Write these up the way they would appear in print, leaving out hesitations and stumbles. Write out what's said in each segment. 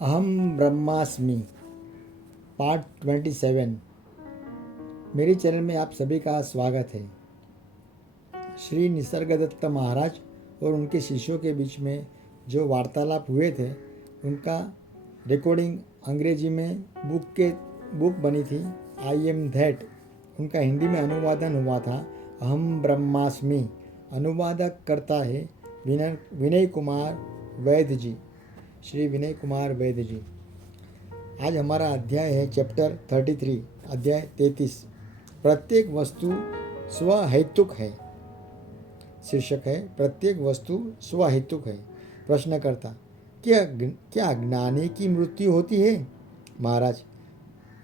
अहम ब्रह्मास्मि पार्ट 27। मेरे चैनल में आप सभी का स्वागत है। श्री निसर्गदत्त महाराज और उनके शिष्यों के बीच में जो वार्तालाप हुए थे उनका रिकॉर्डिंग अंग्रेजी में बुक बनी थी आई एम दैट। उनका हिंदी में अनुवादन हुआ था अहम ब्रह्मास्मि। अनुवादक करता है विनय कुमार वैद्य जी, श्री विनय कुमार वैद्य जी। आज हमारा अध्याय है चैप्टर 33, अध्याय 33। प्रत्येक वस्तु स्वहेतुक है। शीर्षक है प्रत्येक वस्तु स्वहेतुक है। प्रश्नकर्ता, क्या ज्ञानी की मृत्यु होती है? महाराज,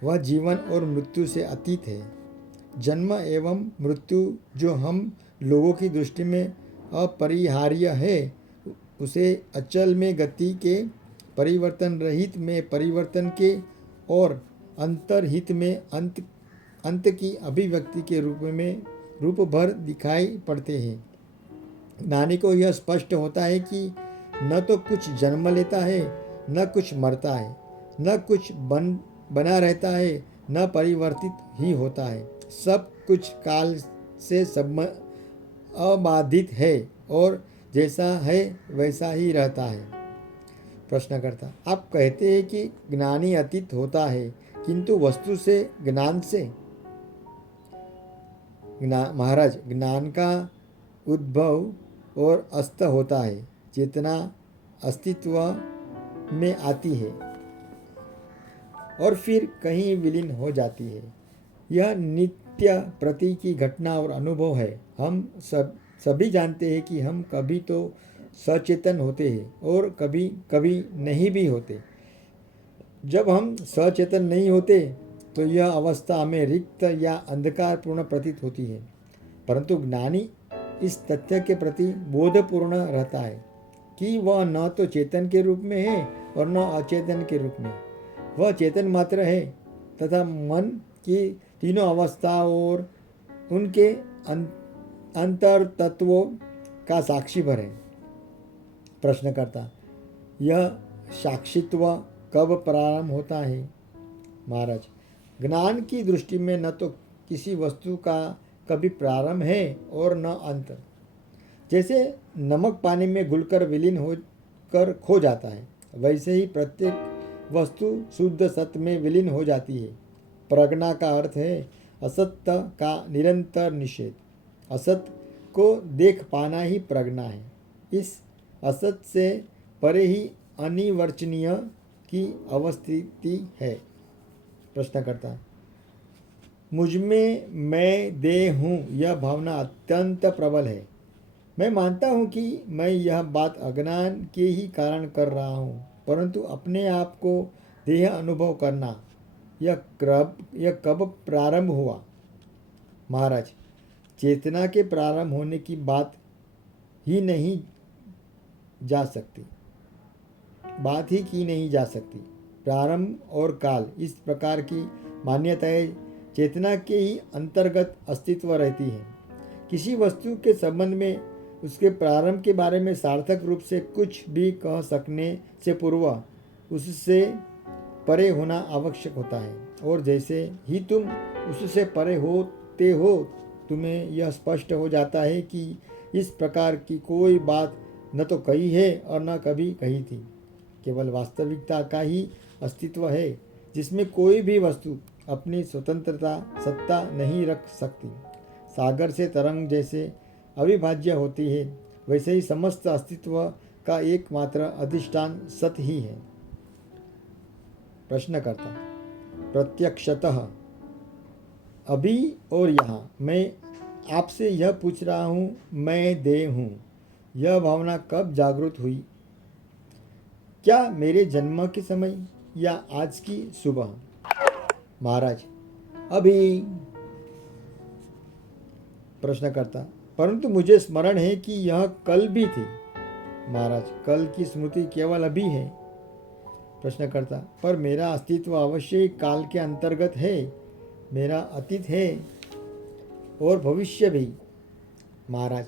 वह जीवन और मृत्यु से अतीत है। जन्म एवं मृत्यु जो हम लोगों की दृष्टि में अपरिहार्य है, उसे अचल में गति के, परिवर्तन रहित में परिवर्तन के और अंतरहित में अंत की अभिव्यक्ति के रूप भर दिखाई पड़ते हैं। ज्ञानी को यह स्पष्ट होता है कि न तो कुछ जन्म लेता है, न कुछ मरता है, न कुछ बना रहता है, न परिवर्तित ही होता है। सब कुछ काल से अबाधित है और जैसा है वैसा ही रहता है। प्रश्नकर्ता, आप कहते हैं कि ज्ञानी अतीत होता है, किंतु वस्तु से, ज्ञान से? महाराज, ज्ञान का उद्भव और अस्त होता है, चेतना अस्तित्व में आती है और फिर कहीं विलीन हो जाती है। यह नित्य प्रति की घटना और अनुभव है। हम सभी जानते हैं कि हम कभी तो सचेतन होते हैं और कभी कभी नहीं भी होते। जब हम सचेतन नहीं होते तो यह अवस्था हमें रिक्त या अंधकारपूर्ण प्रतीत होती है, परंतु ज्ञानी इस तथ्य के प्रति बोधपूर्ण रहता है कि वह न तो चेतन के रूप में है और न अचेतन के रूप में। वह चेतन मात्र है तथा मन की तीनों अवस्थाओं और उनके अंतर तत्वों का साक्षीभर है। प्रश्नकर्ता, यह साक्षित्व कब प्रारंभ होता है? महाराज, ज्ञान की दृष्टि में न तो किसी वस्तु का कभी प्रारंभ है और न अंत। जैसे नमक पानी में घुलकर विलीन होकर खो जाता है, वैसे ही प्रत्येक वस्तु शुद्ध सत्य में विलीन हो जाती है। प्रज्ञा का अर्थ है असत्य का निरंतर निषेध। असत्य को देख पाना ही प्रज्ञा है। इस असत से परे ही अनिवर्चनीय की अवस्थिति है। प्रश्नकर्ता, मुझमें मैं देह हूँ, यह भावना अत्यंत प्रबल है। मैं मानता हूँ कि मैं यह बात अज्ञान के ही कारण कर रहा हूँ, परंतु अपने आप को देह अनुभव करना यह कब प्रारंभ हुआ? महाराज, चेतना के प्रारंभ होने की बात ही नहीं की नहीं जा सकती। प्रारंभ और काल, इस प्रकार की मान्यताएं चेतना के ही अंतर्गत अस्तित्व रहती है। किसी वस्तु के संबंध में उसके प्रारंभ के बारे में सार्थक रूप से कुछ भी कह सकने से पूर्व उससे परे होना आवश्यक होता है, और जैसे ही तुम उससे परे होते हो, तुम्हें यह स्पष्ट हो जाता है कि इस प्रकार की कोई बात न तो कही है और न कभी कही थी। केवल वास्तविकता का ही अस्तित्व है, जिसमें कोई भी वस्तु अपनी स्वतंत्रता सत्ता नहीं रख सकती। सागर से तरंग जैसे अविभाज्य होती है, वैसे ही समस्त अस्तित्व का एकमात्र अधिष्ठान सत्य ही है। प्रश्नकर्ता, प्रत्यक्षतः अभी और यहाँ मैं आपसे यह पूछ रहा हूँ, मैं देह हूँ, यह भावना कब जागृत हुई? क्या मेरे जन्म के समय या आज की सुबह? महाराज, अभी। प्रश्नकर्ता, परंतु मुझे स्मरण है कि यह कल भी थी। महाराज, कल की स्मृति केवल अभी है। प्रश्नकर्ता, पर मेरा अस्तित्व अवश्य काल के अंतर्गत है। मेरा अतीत है और भविष्य भी। महाराज,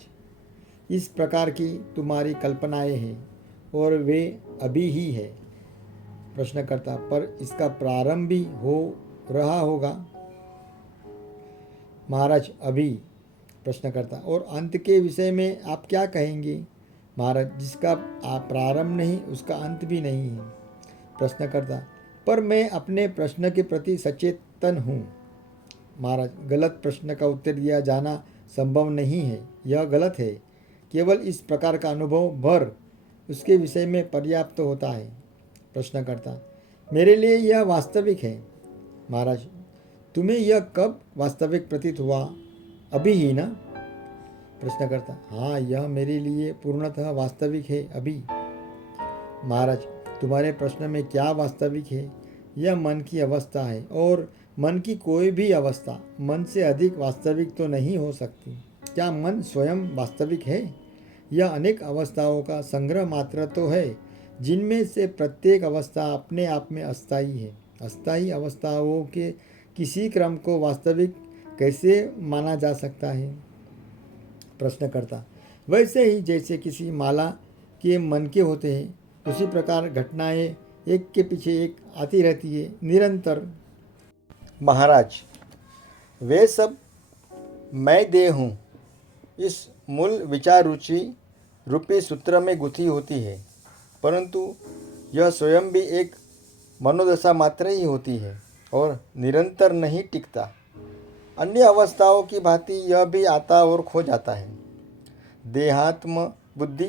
इस प्रकार की तुम्हारी कल्पनाएं हैं और वे अभी ही है। प्रश्नकर्ता, पर इसका प्रारंभ भी हो रहा होगा। महाराज, अभी। प्रश्नकर्ता, और अंत के विषय में आप क्या कहेंगे? महाराज, जिसका प्रारंभ नहीं उसका अंत भी नहीं है। प्रश्नकर्ता, पर मैं अपने प्रश्न के प्रति सचेतन हूँ। महाराज, गलत प्रश्न का उत्तर दिया जाना संभव नहीं है, यह गलत है। केवल इस प्रकार का अनुभव भर उसके विषय में पर्याप्त होता है। प्रश्नकर्ता, मेरे लिए यह वास्तविक है। महाराज, तुम्हें यह कब वास्तविक प्रतीत हुआ? अभी ही ना? प्रश्नकर्ता, हाँ, यह मेरे लिए पूर्णतः वास्तविक है, अभी। महाराज, तुम्हारे प्रश्न में क्या वास्तविक है? यह मन की अवस्था है, और मन की कोई भी अवस्था मन से अधिक वास्तविक तो नहीं हो सकती। क्या मन स्वयं वास्तविक है? यह अनेक अवस्थाओं का संग्रह मात्र तो है, जिनमें से प्रत्येक अवस्था अपने आप में अस्थायी है। अस्थायी अवस्थाओं के किसी क्रम को वास्तविक कैसे माना जा सकता है? प्रश्नकर्ता, वैसे ही जैसे किसी माला के मनके होते हैं, उसी प्रकार घटनाएं एक के पीछे एक आती रहती है, निरंतर। महाराज, वे सब मैं देह हूँ, इस मूल विचार रुचि रूपी सूत्र में गुथी होती है, परंतु यह स्वयं भी एक मनोदशा मात्र ही होती है और निरंतर नहीं टिकता। अन्य अवस्थाओं की भांति यह भी आता और खो जाता है। देहात्म बुद्धि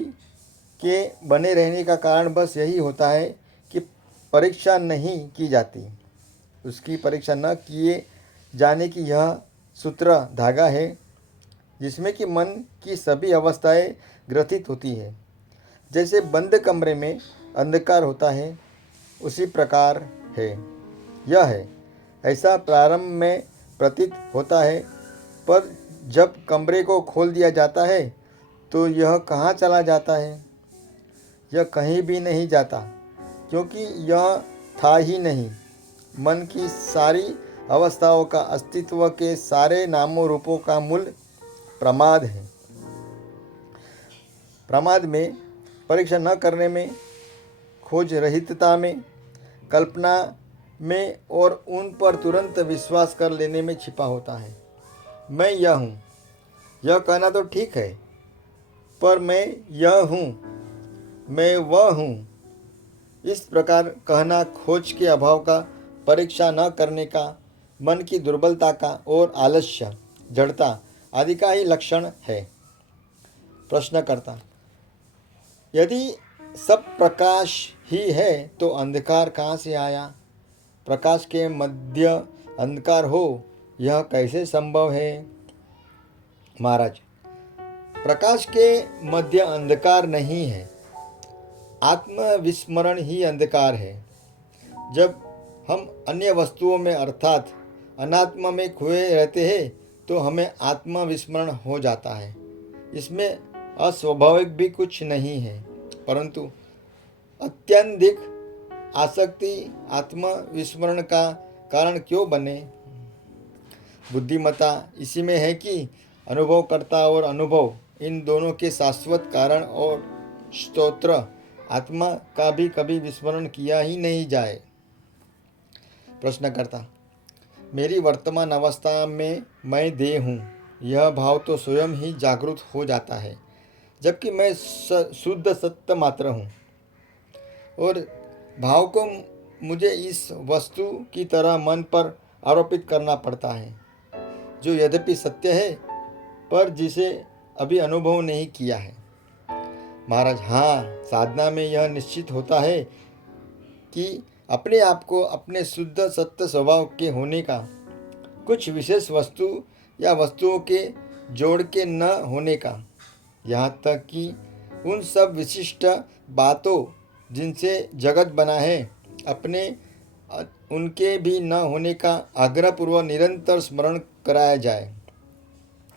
के बने रहने का कारण बस यही होता है कि परीक्षा नहीं की जाती। उसकी परीक्षा न किए जाने की यह सूत्र धागा है, जिसमें कि मन की सभी अवस्थाएं ग्रथित होती है। जैसे बंद कमरे में अंधकार होता है, उसी प्रकार है यह है। ऐसा प्रारंभ में प्रतीत होता है, पर जब कमरे को खोल दिया जाता है तो यह कहाँ चला जाता है? यह कहीं भी नहीं जाता, क्योंकि यह था ही नहीं। मन की सारी अवस्थाओं का अस्तित्व के सारे नामों रूपों का मूल प्रमाद है। प्रमाद में, परीक्षा न करने में, खोज रहितता में, कल्पना में और उन पर तुरंत विश्वास कर लेने में छिपा होता है। मैं यह हूँ, यह कहना तो ठीक है, पर मैं यह हूँ, मैं वह हूँ, इस प्रकार कहना खोज के अभाव का, परीक्षा न करने का, मन की दुर्बलता का और आलस्य, जड़ता आदि का ही लक्षण है। प्रश्नकर्ता, यदि सब प्रकाश ही है तो अंधकार कहाँ से आया? प्रकाश के मध्य अंधकार हो, यह कैसे संभव है? महाराज, प्रकाश के मध्य अंधकार नहीं है, आत्मविस्मरण ही अंधकार है। जब हम अन्य वस्तुओं में अर्थात अनात्मा में खोए रहते हैं तो हमें आत्मविस्मरण हो जाता है। इसमें अस्वाभाविक भी कुछ नहीं है, परंतु अत्यधिक आसक्ति आत्मविस्मरण का कारण क्यों बने? बुद्धिमत्ता इसी में है कि अनुभवकर्ता और अनुभव इन दोनों के शाश्वत कारण और स्तोत्र आत्मा का भी कभी विस्मरण किया ही नहीं जाए। प्रश्नकर्ता, मेरी वर्तमान अवस्था में मैं देह हूँ, यह भाव तो स्वयं ही जागृत हो जाता है, जबकि मैं शुद्ध सत्य मात्र हूँ, और भाव को मुझे इस वस्तु की तरह मन पर आरोपित करना पड़ता है, जो यद्यपि सत्य है पर जिसे अभी अनुभव नहीं किया है। महाराज, हाँ, साधना में यह निश्चित होता है कि अपने आप को अपने शुद्ध सत्य स्वभाव के होने का, कुछ विशेष वस्तु या वस्तुओं के जोड़ के न होने का, यहाँ तक कि उन सब विशिष्ट बातों जिनसे जगत बना है, अपने उनके भी न होने का आग्रहपूर्वक निरंतर स्मरण कराया जाए।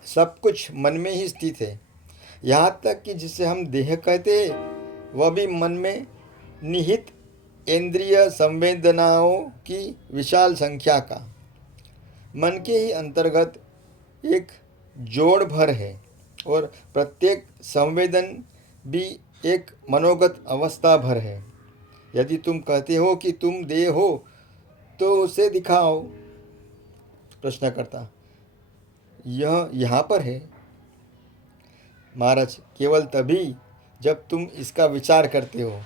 सब कुछ मन में ही स्थित है, यहाँ तक कि जिसे हम देह कहते हैं वह भी मन में निहित इंद्रिय संवेदनाओं की विशाल संख्या का, मन के ही अंतर्गत एक जोड़ भर है, और प्रत्येक संवेदन भी एक मनोगत अवस्था भर है। यदि तुम कहते हो कि तुम देह हो तो उसे दिखाओ। प्रश्नकर्ता, यह यहाँ पर है। महाराज, केवल तभी जब तुम इसका विचार करते हो।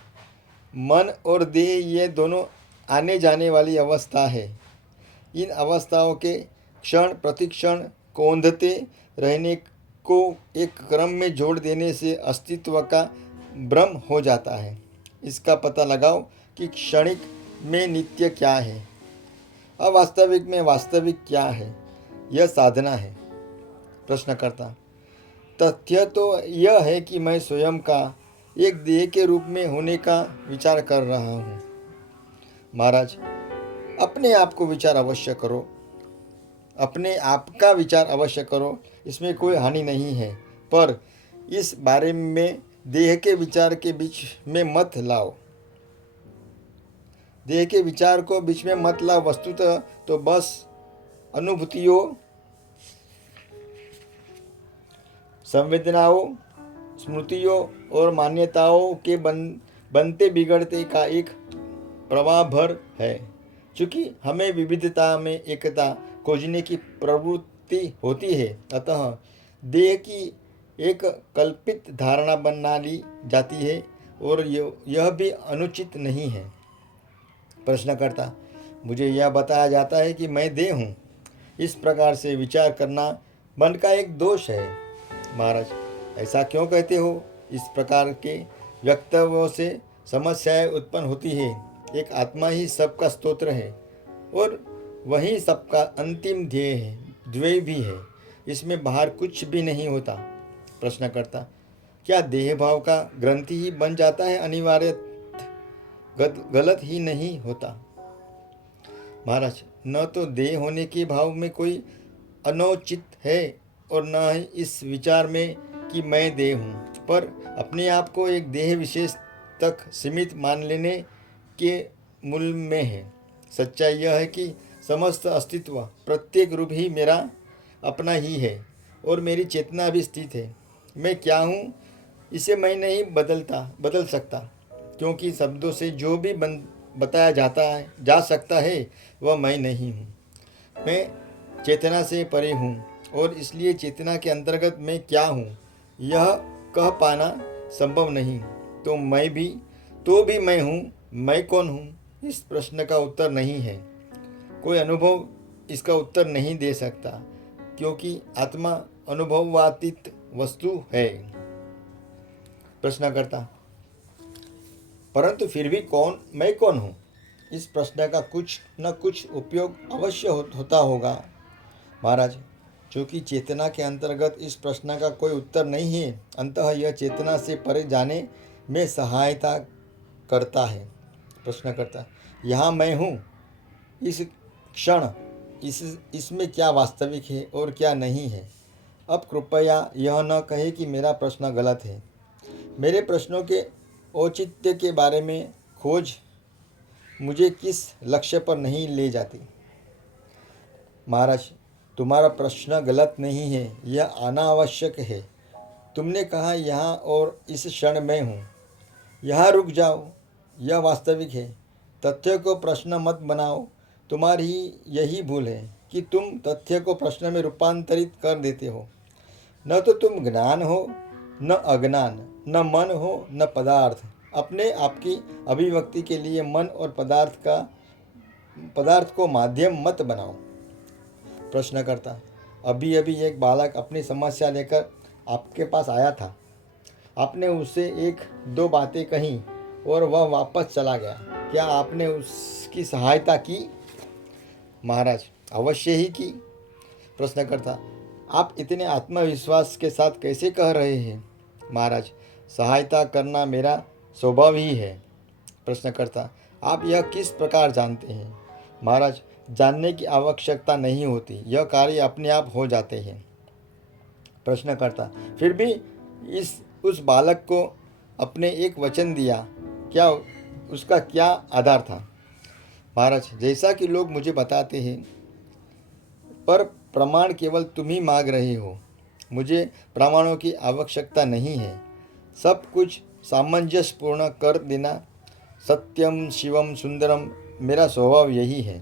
मन और देह ये दोनों आने जाने वाली अवस्था है। इन अवस्थाओं के क्षण प्रतिक्षण कोंधते रहने को एक क्रम में जोड़ देने से अस्तित्व का भ्रम हो जाता है। इसका पता लगाओ कि क्षणिक में नित्य क्या है, अवास्तविक में वास्तविक क्या है। यह साधना है। प्रश्नकर्ता, तथ्य तो यह है कि मैं स्वयं का एक देह के रूप में होने का विचार कर रहा हूँ। महाराज, अपने आप को विचार अवश्य करो, अपने आप का विचार अवश्य करो, इसमें कोई हानि नहीं है, पर इस बारे में देह के विचार के बीच में मत लाओ। देह के विचार को बीच में मत लाओ। वस्तुतः तो बस अनुभूतियों, संवेदनाओं, स्मृतियों और मान्यताओं के बनते बिगड़ते का एक प्रवाह भर है। चूँकि हमें विविधता में एकता खोजने की प्रवृत्ति होती है, अतः देह की एक कल्पित धारणा बना ली जाती है और यह भी अनुचित नहीं है। प्रश्नकर्ता, मुझे यह बताया जाता है कि मैं देह हूँ। इस प्रकार से विचार करना मन का एक दोष है। महाराज, ऐसा क्यों कहते हो? इस प्रकार के वक्तव्यों से समस्याएं उत्पन्न होती है। एक आत्मा ही सबका स्तोत्र है और वही सबका अंतिम ध्येय है, ध्येय भी है। इसमें बाहर कुछ भी नहीं होता। प्रश्नकर्ता, क्या देह भाव का ग्रंथि ही बन जाता है? अनिवार्य गलत ही नहीं होता। महाराज, न तो देह होने के भाव में कोई अनौचित है और न ही इस विचार में कि मैं देह हूँ, पर अपने आप को एक देह विशेष तक सीमित मान लेने के मूल में है। सच्चाई यह है कि समस्त अस्तित्व, प्रत्येक रूप ही मेरा अपना ही है और मेरी चेतना भी स्थित है। मैं क्या हूँ इसे मैं नहीं बदल सकता, क्योंकि शब्दों से जो भी बताया जा सकता है वह मैं नहीं हूँ। मैं चेतना से परे हूँ और इसलिए चेतना के अंतर्गत मैं क्या हूँ यह कह पाना संभव नहीं। तो भी मैं हूँ। मैं कौन हूँ? इस प्रश्न का उत्तर नहीं है। कोई अनुभव इसका उत्तर नहीं दे सकता, क्योंकि आत्मा अनुभवातीत वस्तु है। प्रश्नकर्ता, परंतु फिर भी मैं कौन हूँ? इस प्रश्न का कुछ न कुछ उपयोग अवश्य होता होगा। महाराज, चूँकि चेतना के अंतर्गत इस प्रश्न का कोई उत्तर नहीं है, अंततः यह चेतना से परे जाने में सहायता करता है। प्रश्नकर्ता, यहाँ मैं हूँ, इस क्षण इसमें क्या वास्तविक है और क्या नहीं है? अब कृपया यह न कहे कि मेरा प्रश्न गलत है। मेरे प्रश्नों के औचित्य के बारे में खोज मुझे किस लक्ष्य पर नहीं ले जाती। महाराज, तुम्हारा प्रश्न गलत नहीं है, यह अनावश्यक है। तुमने कहा यहाँ और इस क्षण में हूँ, यहाँ रुक जाओ, यह वास्तविक है। तथ्य को प्रश्न मत बनाओ। तुम्हारी यही भूल है कि तुम तथ्य को प्रश्न में रूपांतरित कर देते हो। न तो तुम ज्ञान हो, न अज्ञान, न मन हो, न पदार्थ। अपने आप की अभिव्यक्ति के लिए मन और पदार्थ को माध्यम मत बनाओ। प्रश्नकर्ता, अभी अभी एक बालक अपनी समस्या लेकर आपके पास आया था। आपने उससे एक दो बातें कही और वह वापस चला गया। क्या आपने उसकी सहायता की? महाराज, अवश्य ही की। प्रश्नकर्ता, आप इतने आत्मविश्वास के साथ कैसे कह रहे हैं? महाराज, सहायता करना मेरा स्वभाव ही है। प्रश्नकर्ता, आप यह किस प्रकार जानते हैं? महाराज, जानने की आवश्यकता नहीं होती, यह कार्य अपने आप हो जाते हैं। प्रश्नकर्ता, फिर भी उस बालक को अपने एक वचन दिया, क्या उसका क्या आधार था? महाराज, जैसा कि लोग मुझे बताते हैं, पर प्रमाण केवल तुम ही मांग रहे हो। मुझे प्रमाणों की आवश्यकता नहीं है। सब कुछ सामंजस्यपूर्ण कर देना सत्यम शिवम सुंदरम, मेरा स्वभाव यही है।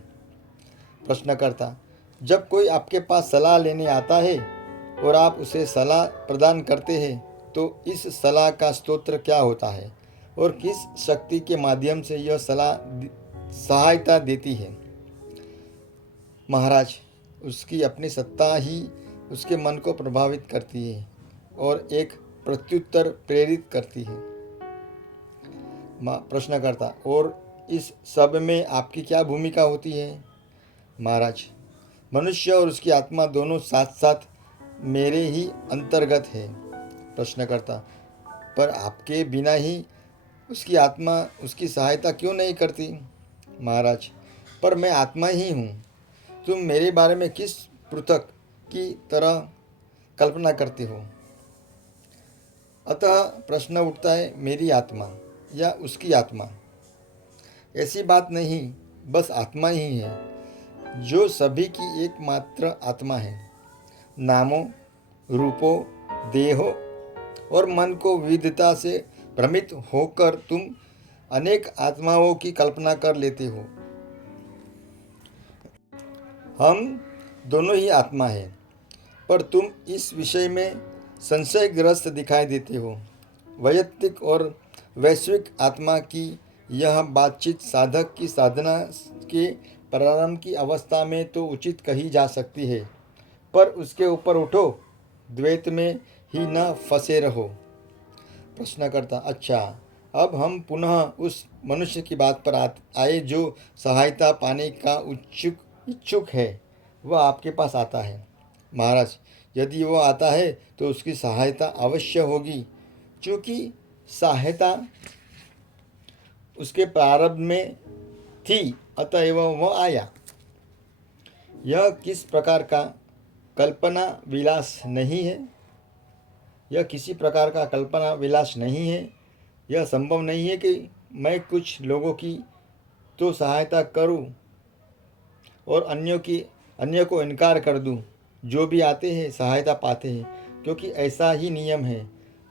प्रश्नकर्ता, जब कोई आपके पास सलाह लेने आता है और आप उसे सलाह प्रदान करते हैं तो इस सलाह का स्तोत्र क्या होता है और किस शक्ति के माध्यम से यह सहायता देती है? महाराज, उसकी अपनी सत्ता ही उसके मन को प्रभावित करती है और एक प्रत्युत्तर प्रेरित करती है। प्रश्नकर्ता, और इस सब में आपकी क्या भूमिका होती है? महाराज, मनुष्य और उसकी आत्मा दोनों साथ साथ मेरे ही अंतर्गत है। प्रश्नकर्ता, पर आपके बिना ही उसकी आत्मा उसकी सहायता क्यों नहीं करती? महाराज, पर मैं आत्मा ही हूँ। तुम मेरे बारे में किस पृथक की तरह कल्पना करते हो? अतः प्रश्न उठता है, मेरी आत्मा या उसकी आत्मा? ऐसी बात नहीं, बस आत्मा ही है जो सभी की एकमात्र आत्मा है। नामों, रूपों, देहों और मन को विविधता से भ्रमित होकर तुम अनेक आत्माओं की कल्पना कर लेते हो। हम दोनों ही आत्मा हैं, पर तुम इस विषय में संशयग्रस्त दिखाई देते हो। वैयक्तिक और वैश्विक आत्मा की यह बातचीत साधक की साधना के प्रारंभ की अवस्था में तो उचित कही जा सकती है, पर उसके ऊपर उठो, द्वैत में ही न फंसे रहो। प्रश्नकर्ता, अच्छा, अब हम पुनः उस मनुष्य की बात पर आए जो सहायता पाने का इच्छुक है। वह आपके पास आता है। महाराज, यदि वह आता है तो उसकी सहायता अवश्य होगी, क्योंकि सहायता उसके प्रारंभ में थी, अतएव वह आया। यह किस प्रकार का कल्पना विलास नहीं है? यह किसी प्रकार का कल्पना विलास नहीं है। यह संभव नहीं है कि मैं कुछ लोगों की तो सहायता करूं और अन्य को इनकार कर दूं। जो भी आते हैं सहायता पाते हैं, क्योंकि ऐसा ही नियम है।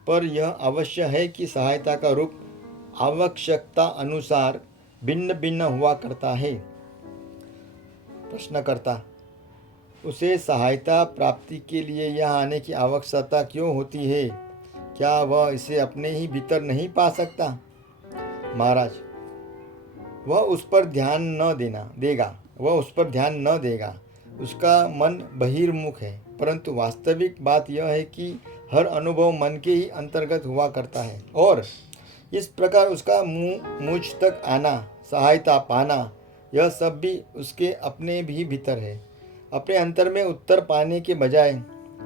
पर यह अवश्य है कि सहायता का रूप आवश्यकता अनुसार भिन्न भिन्न हुआ करता है। प्रश्नकर्ता, उसे सहायता प्राप्ति के लिए यहाँ आने की आवश्यकता क्यों होती है? क्या वह इसे अपने ही भीतर नहीं पा सकता? महाराज, वह उस पर ध्यान न देगा। उसका मन बहिर्मुख है, परंतु वास्तविक बात यह है कि हर अनुभव मन के ही अंतर्गत हुआ करता है और इस प्रकार उसका मुझ तक आना, सहायता पाना, यह सब भी उसके अपने भी भीतर है। अपने अंतर में उत्तर पाने के बजाय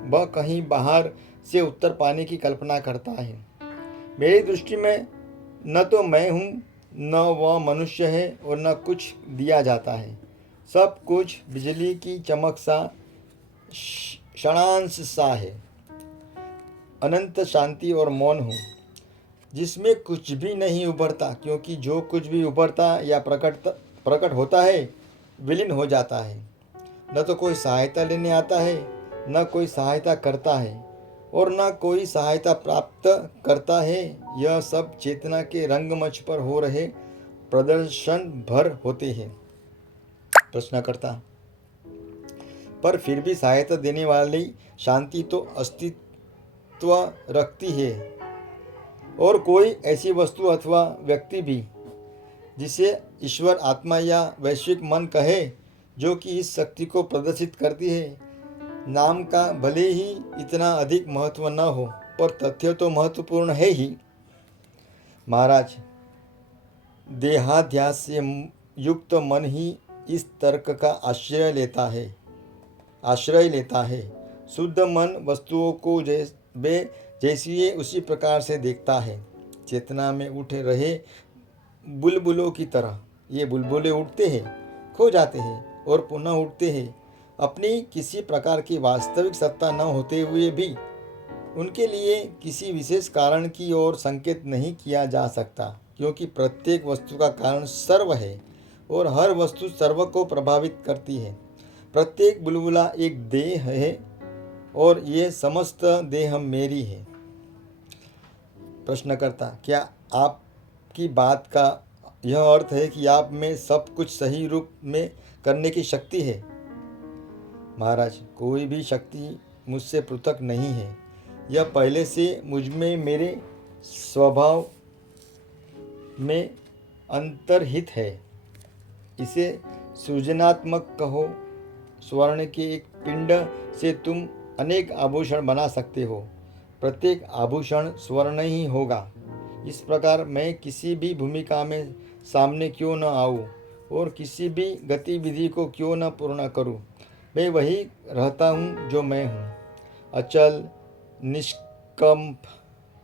वह कहीं बाहर से उत्तर पाने की कल्पना करता है। मेरी दृष्टि में न तो मैं हूँ, न वह मनुष्य है और न कुछ दिया जाता है। सब कुछ बिजली की चमक सा, क्षणांश सा है। अनंत शांति और मौन हूँ, जिसमें कुछ भी नहीं उभरता, क्योंकि जो कुछ भी उभरता या प्रकट होता है विलीन हो जाता है। न तो कोई सहायता लेने आता है, न कोई सहायता करता है और न कोई सहायता प्राप्त करता है। यह सब चेतना के रंगमंच पर हो रहे प्रदर्शन भर होते हैं। प्रश्नकर्ता, पर फिर भी सहायता देने वाली शांति तो अस्तित्व रखती है, और कोई ऐसी वस्तु अथवा व्यक्ति भी जिसे ईश्वर, आत्मा या वैश्विक मन कहे, जो कि इस शक्ति को प्रदर्शित करती है। नाम का भले ही इतना अधिक महत्व न हो, पर तथ्य तो महत्वपूर्ण है ही। महाराज, देहाध्यास से युक्त मन ही इस तर्क का आश्रय लेता है। शुद्ध मन वस्तुओं को जैसी है उसी प्रकार से देखता है। चेतना में उठ रहे बुलबुलों की तरह ये बुलबुले उठते हैं, खो जाते हैं और पुनः उठते हैं। अपनी किसी प्रकार की वास्तविक सत्ता न होते हुए भी उनके लिए किसी विशेष कारण की ओर संकेत नहीं किया जा सकता, क्योंकि प्रत्येक वस्तु का कारण सर्व है और हर वस्तु सर्व को प्रभावित करती है। प्रत्येक बुलबुला एक देह है और ये समस्त देह मेरी है। प्रश्नकर्ता, क्या आपकी बात का यह अर्थ है कि आप में सब कुछ सही रूप में करने की शक्ति है। महाराज, कोई भी शक्ति मुझसे पृथक नहीं है। यह पहले से मुझ में मेरे स्वभाव में अंतर्हित है। इसे सृजनात्मक कहो। स्वर्ण के एक पिंड से तुम अनेक आभूषण बना सकते हो। प्रत्येक आभूषण स्वर्ण ही होगा। इस प्रकार मैं किसी भी भूमिका में सामने क्यों न आऊँ और किसी भी गतिविधि को क्यों न पूर्ण करूँ, मैं वही रहता हूँ जो मैं हूँ। अचल, निष्कंप,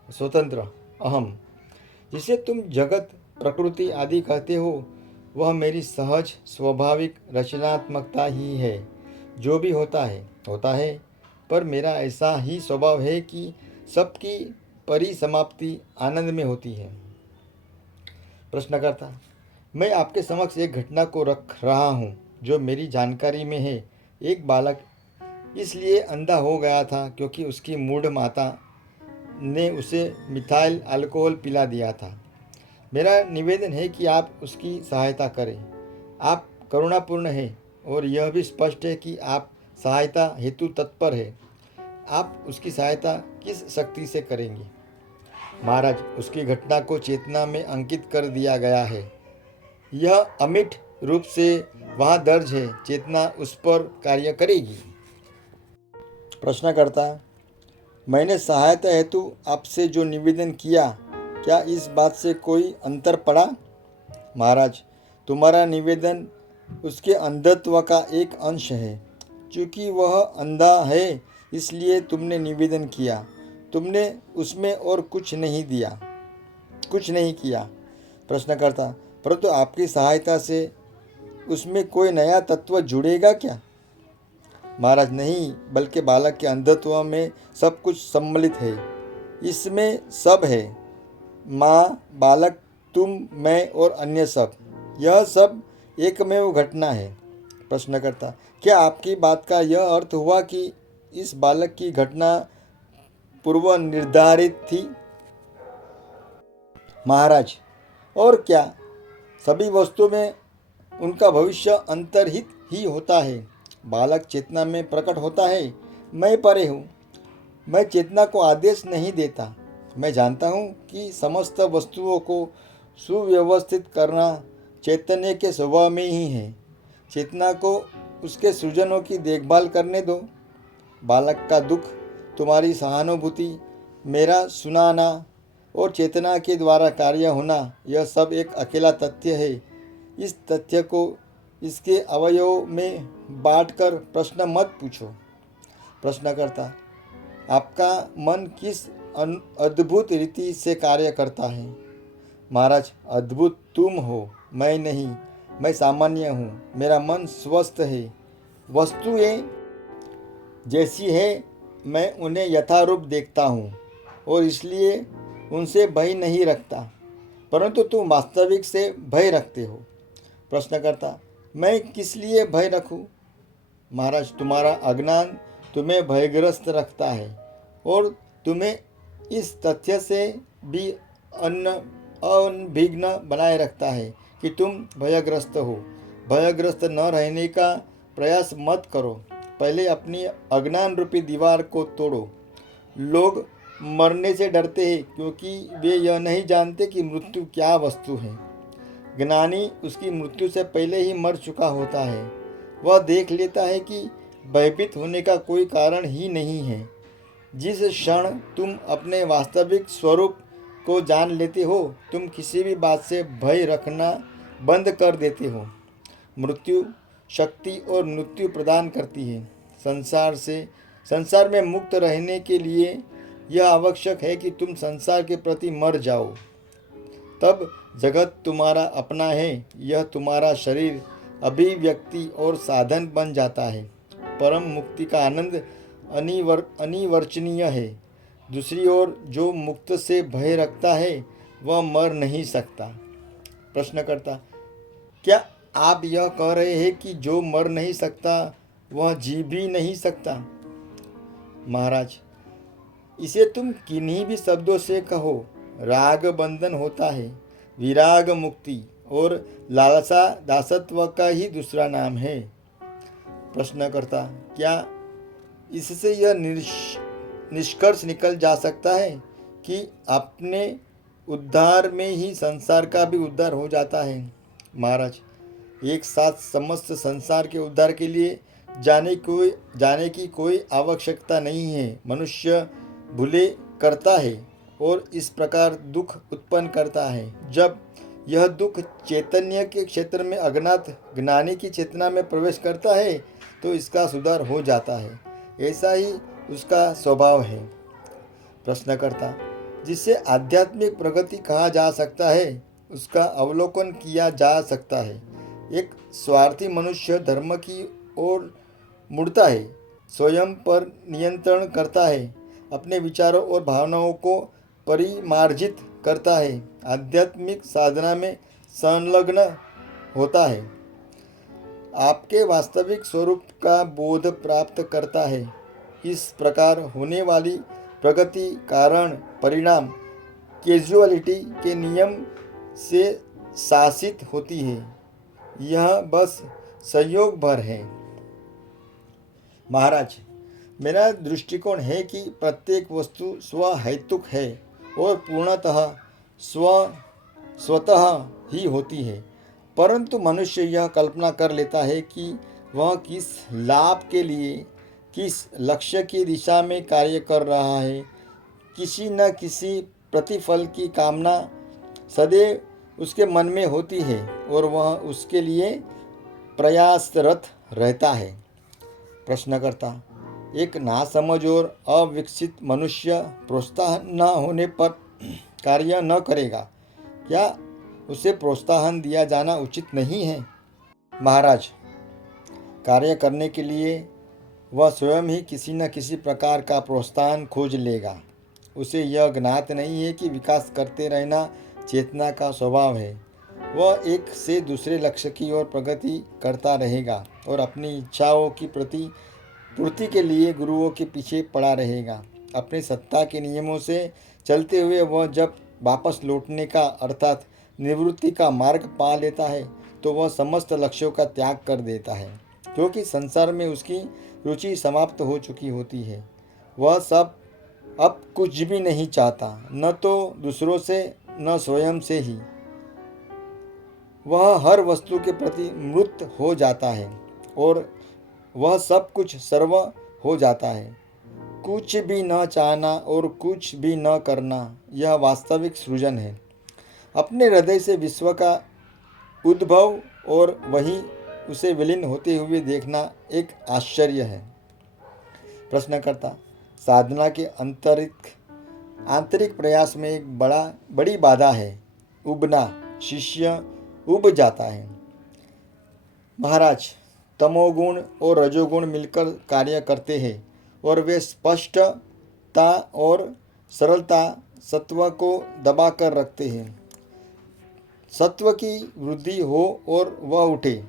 स्वतंत्र, अहम। जिसे तुम जगत, प्रकृति आदि कहते हो, वह मेरी सहज स्वाभाविक रचनात्मकता ही है। जो भी होता है, पर मेरा ऐसा ही स्वभाव है कि सबकी परिसमाप्ति आनंद में होती है। प्रश्नकर्ता, मैं आपके समक्ष एक घटना को रख रहा हूँ जो मेरी जानकारी में है। एक बालक इसलिए अंधा हो गया था क्योंकि उसकी मूढ़ माता ने उसे मिथाइल अल्कोहल पिला दिया था। मेरा निवेदन है कि आप उसकी सहायता करें। आप करुणापूर्ण हैं और यह भी स्पष्ट है कि आप सहायता हेतु तत्पर है। आप उसकी सहायता किस शक्ति से करेंगे? महाराज, उसकी घटना को चेतना में अंकित कर दिया गया है। यह अमिट रूप से वहाँ दर्ज है। चेतना उस पर कार्य करेगी। प्रश्नकर्ता, मैंने सहायता हेतु आपसे जो निवेदन किया, क्या इस बात से कोई अंतर पड़ा? महाराज, तुम्हारा निवेदन उसके अंधत्व का एक अंश है। चूँकि वह अंधा है, इसलिए तुमने निवेदन किया। तुमने उसमें और कुछ नहीं किया। प्रश्नकर्ता, परंतु आपकी सहायता से उसमें कोई नया तत्व जुड़ेगा क्या? महाराज, नहीं, बल्कि बालक के अंधत्व में सब कुछ सम्मिलित है। इसमें सब है, माँ, बालक, तुम, मैं और अन्य सब। यह सब एकमेव घटना है। प्रश्नकर्ता, क्या आपकी बात का यह अर्थ हुआ कि इस बालक की घटना पूर्व निर्धारित थी? महाराज, और क्या, सभी वस्तुओं में उनका भविष्य अंतर्हित ही होता है। बालक चेतना में प्रकट होता है। मैं परे हूँ। मैं चेतना को आदेश नहीं देता। मैं जानता हूँ कि समस्त वस्तुओं को सुव्यवस्थित करना चैतन्य के स्वभाव में ही है। चेतना को उसके सृजनों की देखभाल करने दो। बालक का दुख, तुम्हारी सहानुभूति, मेरा सुनाना और चेतना के द्वारा कार्य होना, यह सब एक अकेला तथ्य है। इस तथ्य को इसके अवयवों में बांटकर प्रश्न मत पूछो। प्रश्नकर्ता, आपका मन किस अद्भुत रीति से कार्य करता है? महाराज, अद्भुत तुम हो, मैं नहीं। मैं सामान्य हूँ। मेरा मन स्वस्थ है। वस्तुएं जैसी है मैं उन्हें यथारूप देखता हूँ और इसलिए उनसे भय नहीं रखता। परंतु तुम वास्तविक से भय रखते हो। प्रश्नकर्ता, मैं किस लिए भय रखूं? महाराज, तुम्हारा अज्ञान तुम्हें भयग्रस्त रखता है और तुम्हें इस तथ्य से भी अनभिज्ञ बनाए रखता है कि तुम भयग्रस्त हो। भयग्रस्त न रहने का प्रयास मत करो। पहले अपनी अज्ञान रूपी दीवार को तोड़ो। लोग मरने से डरते हैं क्योंकि वे यह नहीं जानते कि मृत्यु क्या वस्तु है। ज्ञानी उसकी मृत्यु से पहले ही मर चुका होता है। वह देख लेता है कि भयभीत होने का कोई कारण ही नहीं है। जिस क्षण तुम अपने वास्तविक स्वरूप को जान लेते हो, तुम किसी भी बात से भय रखना बंद कर देते हो। मृत्यु शक्ति और मृत्यु प्रदान करती है। संसार में मुक्त रहने के लिए यह आवश्यक है कि तुम संसार के प्रति मर जाओ। तब जगत तुम्हारा अपना है। यह तुम्हारा शरीर अभिव्यक्ति और साधन बन जाता है। परम मुक्ति का आनंद अनिवर्चनीय है। दूसरी ओर जो मुक्त से भय रखता है वह मर नहीं सकता। प्रश्नकर्ता, क्या आप यह कह रहे हैं कि जो मर नहीं सकता वह जी भी नहीं सकता? महाराज, इसे तुम किन्हीं भी शब्दों से कहो, राग बंधन होता है, विराग मुक्ति और लालसा दासत्व का ही दूसरा नाम है। प्रश्नकर्ता, क्या इससे यह निष्कर्ष निकल जा सकता है कि अपने उद्धार में ही संसार का भी उद्धार हो जाता है? महाराज, एक साथ समस्त संसार के उद्धार के लिए जाने की कोई आवश्यकता नहीं है। मनुष्य भूले करता है और इस प्रकार दुख उत्पन्न करता है। जब यह दुख चैतन्य के क्षेत्र में अज्ञात ज्ञानी की चेतना में प्रवेश करता है तो इसका सुधार हो जाता है। ऐसा ही उसका स्वभाव है। प्रश्नकर्ता, जिसे आध्यात्मिक प्रगति कहा जा सकता है उसका अवलोकन किया जा सकता है। एक स्वार्थी मनुष्य धर्म की ओर मुड़ता है, स्वयं पर नियंत्रण करता है, अपने विचारों और भावनाओं को परिमार्जित करता है, आध्यात्मिक साधना में संलग्न होता है, आपके वास्तविक स्वरूप का बोध प्राप्त करता है। इस प्रकार होने वाली प्रगति कारण परिणाम कैजुअलिटी के नियम से शासित होती है। यह बस संयोग भर है। महाराज, मेरा दृष्टिकोण है कि प्रत्येक वस्तु स्वहेतुक है और पूर्णतः स्वतः ही होती है, परंतु मनुष्य यह कल्पना कर लेता है कि वह किस लाभ के लिए, किस लक्ष्य की दिशा में कार्य कर रहा है। किसी न किसी प्रतिफल की कामना सदैव उसके मन में होती है और वह उसके लिए प्रयासरत रहता है। प्रश्नकर्ता, एक नासमझ और अविकसित मनुष्य प्रोत्साहन न होने पर कार्य न करेगा, क्या उसे प्रोत्साहन दिया जाना उचित नहीं है? महाराज, कार्य करने के लिए वह स्वयं ही किसी न किसी प्रकार का प्रोत्साहन खोज लेगा। उसे यह ज्ञात नहीं है कि विकास करते रहना चेतना का स्वभाव है। वह एक से दूसरे लक्ष्य की ओर प्रगति करता रहेगा और अपनी इच्छाओं की पूर्ति के लिए गुरुओं के पीछे पड़ा रहेगा। अपनी सत्ता के नियमों से चलते हुए वह जब वापस लौटने का अर्थात निवृत्ति का मार्ग पा लेता है तो वह समस्त लक्ष्यों का त्याग कर देता है, क्योंकि संसार में उसकी रुचि समाप्त हो चुकी होती है। वह सब अब कुछ भी नहीं चाहता, न तो दूसरों से न स्वयं से ही। वह हर वस्तु के प्रति मूर्त हो जाता है और वह सब कुछ सर्व हो जाता है। कुछ भी न चाहना और कुछ भी न करना, यह वास्तविक सृजन है। अपने हृदय से विश्व का उद्भव और वहीं उसे विलीन होते हुए देखना एक आश्चर्य है। प्रश्नकर्ता, साधना के आंतरिक प्रयास में एक बड़ी बाधा है, उबना। शिष्य उब जाता है। महाराज, तमोगुण और रजोगुण मिलकर कार्य करते हैं और वे स्पष्टता और सरलता सत्व को दबा कर रखते हैं। सत्व की वृद्धि हो और वह उठे,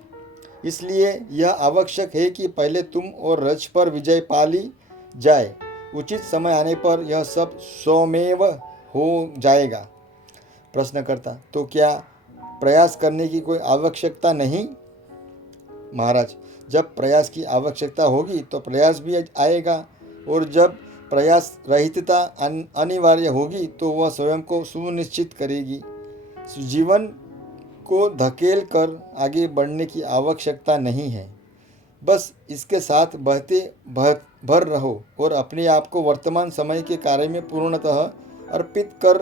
इसलिए यह आवश्यक है कि पहले तुम और रज पर विजय पा ली जाए। उचित समय आने पर यह सब स्वमेव हो जाएगा। प्रश्नकर्ता, तो क्या प्रयास करने की कोई आवश्यकता नहीं? महाराज, जब प्रयास की आवश्यकता होगी तो प्रयास भी आएगा, और जब प्रयास रहितता अनिवार्य होगी तो वह स्वयं को सुनिश्चित करेगी। जीवन को धकेल कर आगे बढ़ने की आवश्यकता नहीं है, बस इसके साथ बहते भर रहो और अपने आप को वर्तमान समय के कार्य में पूर्णतः अर्पित कर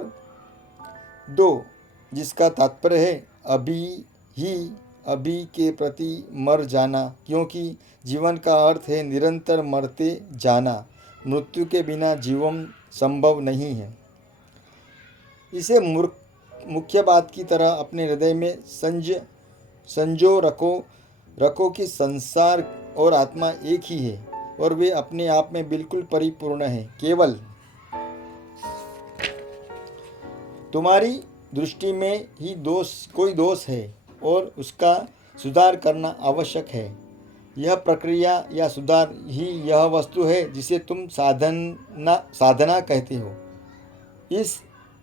दो, जिसका तात्पर्य है अभी के प्रति मर जाना, क्योंकि जीवन का अर्थ है निरंतर मरते जाना। मृत्यु के बिना जीवन संभव नहीं है। इसे मुख्य बात की तरह अपने हृदय में संजो रखो कि संसार और आत्मा एक ही है और वे अपने आप में बिल्कुल परिपूर्ण है। केवल तुम्हारी दृष्टि में ही कोई दोष है और उसका सुधार करना आवश्यक है। यह प्रक्रिया या सुधार ही यह वस्तु है जिसे तुम साधना कहते हो। इस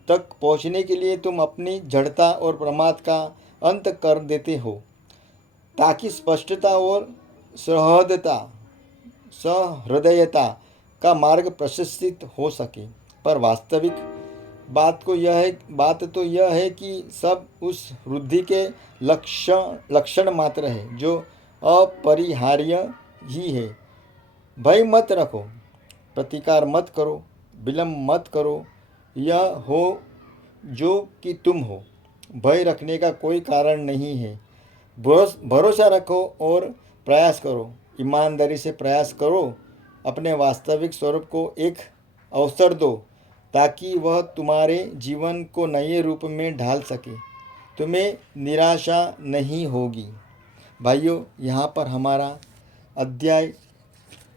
तक पहुँचने के लिए तुम अपनी जड़ता और प्रमाद का अंत कर देते हो, ताकि स्पष्टता और सहृदयता का मार्ग प्रशस्तित हो सके। पर वास्तविक बात तो यह है कि सब उस वृद्धि के लक्षण मात्र है जो अपरिहार्य ही है। भय मत रखो, प्रतिकार मत करो, विलंब मत करो, यह हो जो कि तुम हो। भय रखने का कोई कारण नहीं है। भरोसा रखो और प्रयास करो, ईमानदारी से प्रयास करो। अपने वास्तविक स्वरूप को एक अवसर दो, ताकि वह तुम्हारे जीवन को नए रूप में ढाल सके। तुम्हें निराशा नहीं होगी। भाइयों, यहाँ पर हमारा अध्याय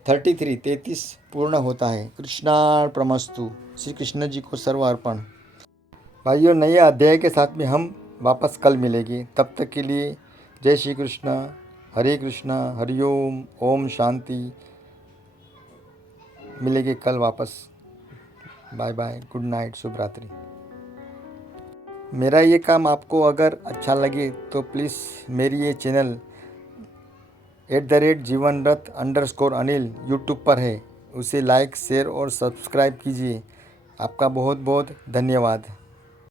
33 पूर्ण होता है। कृष्णार्पणमस्तु। श्री कृष्ण जी को सर्व अर्पण। भाइयों, नए अध्याय के साथ में हम वापस कल मिलेंगे। तब तक के लिए जय श्री कृष्ण, हरे कृष्णा, हरिओम, ओम शांति। मिलेंगे कल वापस। बाय बाय, गुड नाइट, शुभ रात्रि। मेरा ये काम आपको अगर अच्छा लगे तो प्लीज़ मेरी ये चैनल @जीवनरथ_अनिल यूट्यूब पर है, उसे लाइक, शेयर और सब्सक्राइब कीजिए। आपका बहुत बहुत धन्यवाद।